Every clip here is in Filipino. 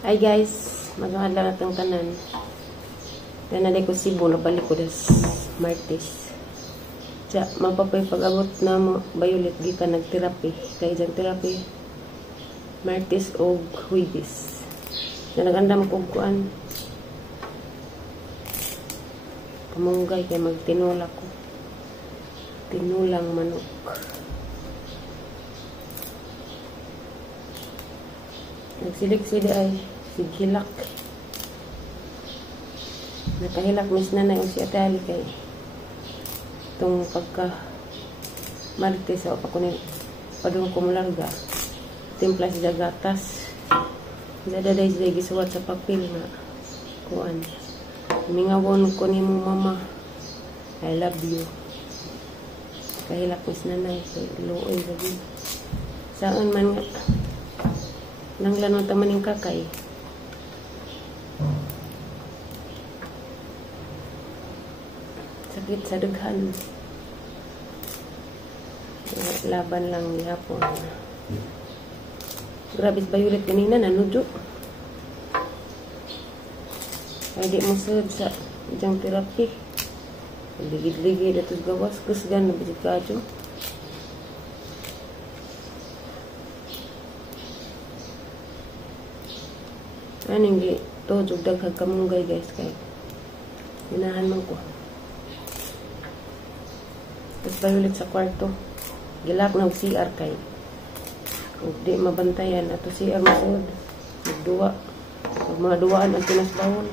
Hi guys, magandang adlaw natong tanan. Nanay ko Cebu, nabalik ko des Martes. Sa magpapay pag-abot na mo Violet gikan nagterapi. Kay jang therapy Martes og Huwebes. Na nagandam ko kuan. Kamunggay kay magtinula ko. Tinulang manok. Nagsilik-sili ay sighilak. Nakahilak mis na na yung si Atali kay itong pagka Martes o pa ko ni padung kumularga. Timpla sila gatas. Dadaday sila gisuwat sa papel na kuan. Mingawon ko ni mo mama. I love you. Kahilak mis na na kay luoy lagi. Saan man nga nang lanong tamaning kakay. Sakit sa daghan. Laban lang ni hapon. Grabe sa Violet kanina nanudyo. Ay di mo sud sa jang therapy. Ligid-ligid ato gawas kusgan na bisit kadyo. Aning gi to jug daghag kamunggay guys kay ginahan man ko. Tapos Violet sa kwarto gilak na og CR kay ug di mabantayan ato CR masud magduwa ug mga duwaan ang pinasbawon.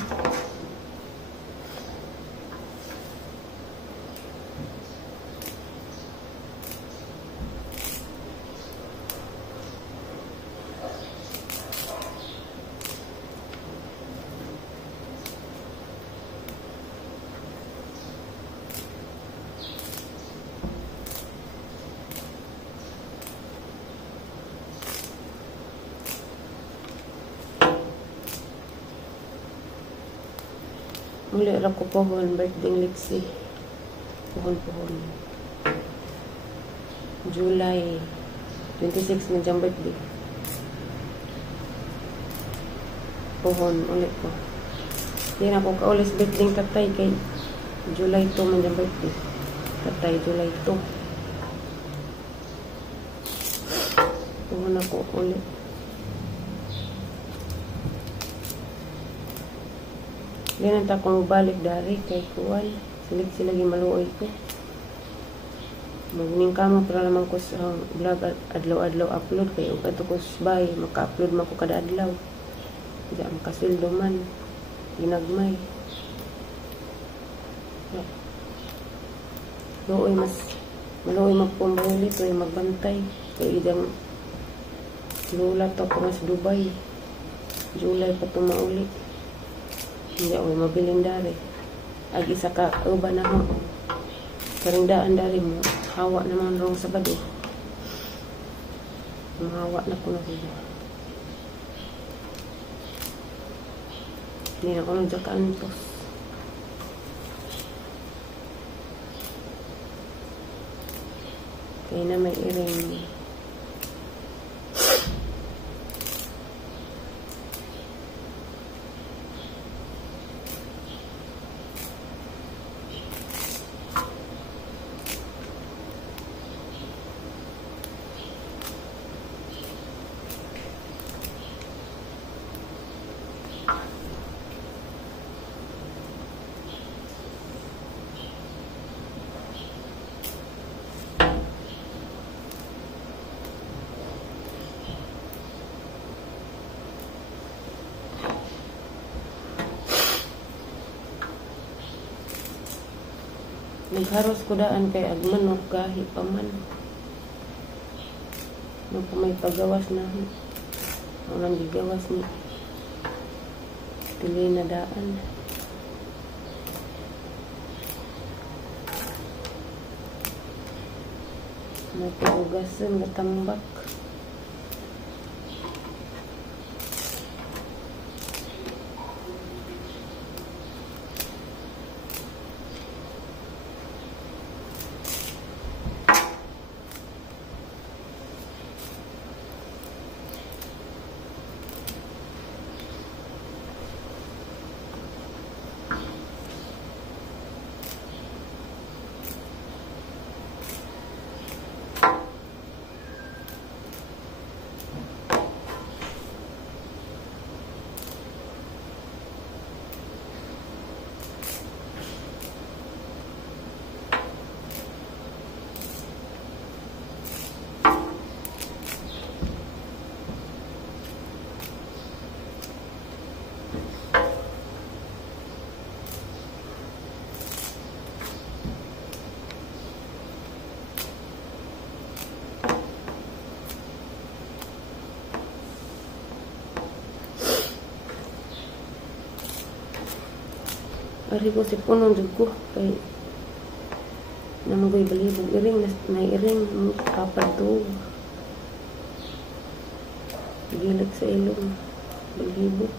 Muli ra ko pohon birthday Lexi. Pohon. July 26 na jang birthday. Pohon ulit ko. Di na ko kaulis birthday tatay kay July 2 man jang birthday. Tatay July 2. Pohon ako ulit. Ganun ta kung balik dari kay kuwan. Silig sila gimaluoy ko. Magning kamo para naman ko sa vlog adlaw-adlaw upload kay ug ato ko bay maka-upload man ko kada adlaw. Diya makasildo man. Ginagmay. Maluoy magpumbauli to magbantay. Kay idang lula to ko mas Dubai. July pa to mauli. Hindi ako mabiling dari. Ag isa ka uba na ho. Karindaan dari mo. Hawa naman rong Sabado. Mahawa na ko na sila. Hindi na ko nagjakaan ito. Kaya na may iring. Nagharos ko daan kay agmanok gahi pa man. May pagawas na. Walang gigawas ni. Pili na daan. May paugasan, gatambak. Ari ko si punong jud ko kay naman ko'y balibog iring na iring kapad to gilag sa ilong balibog.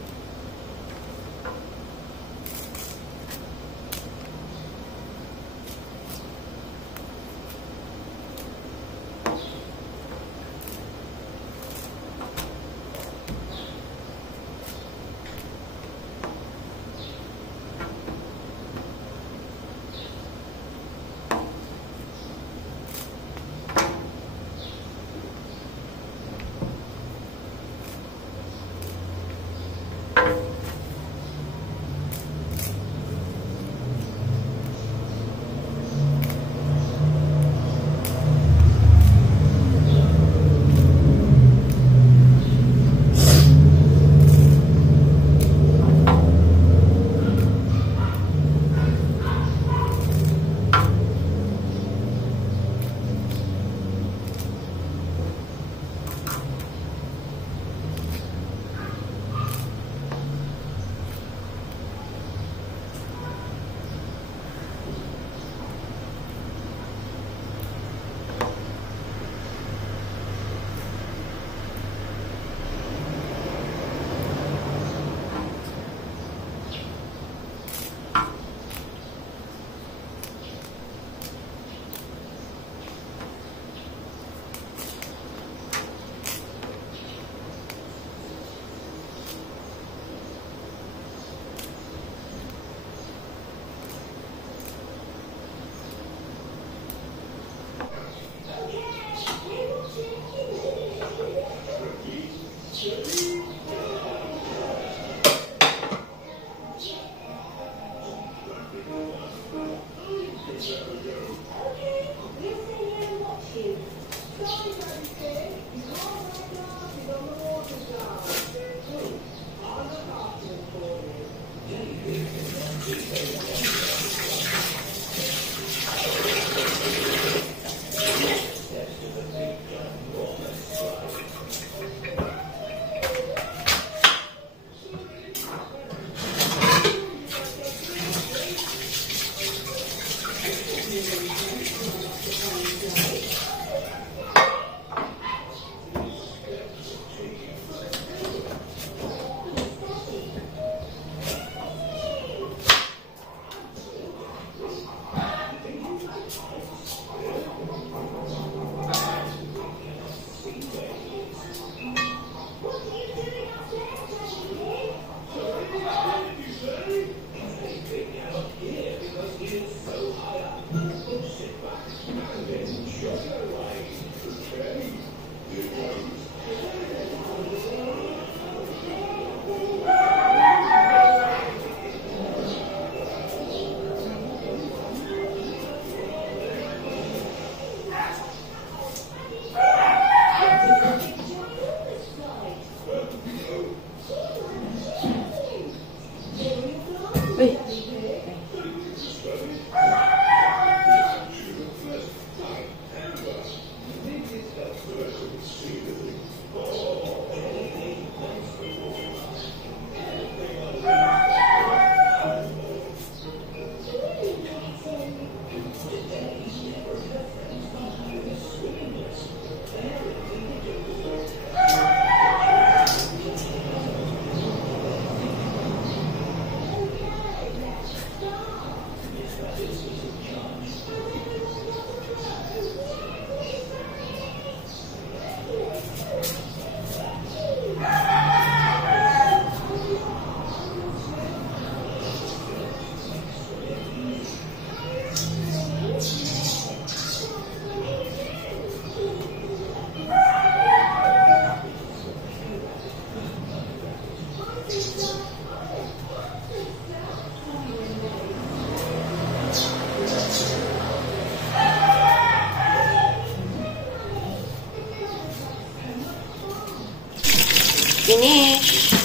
Finish.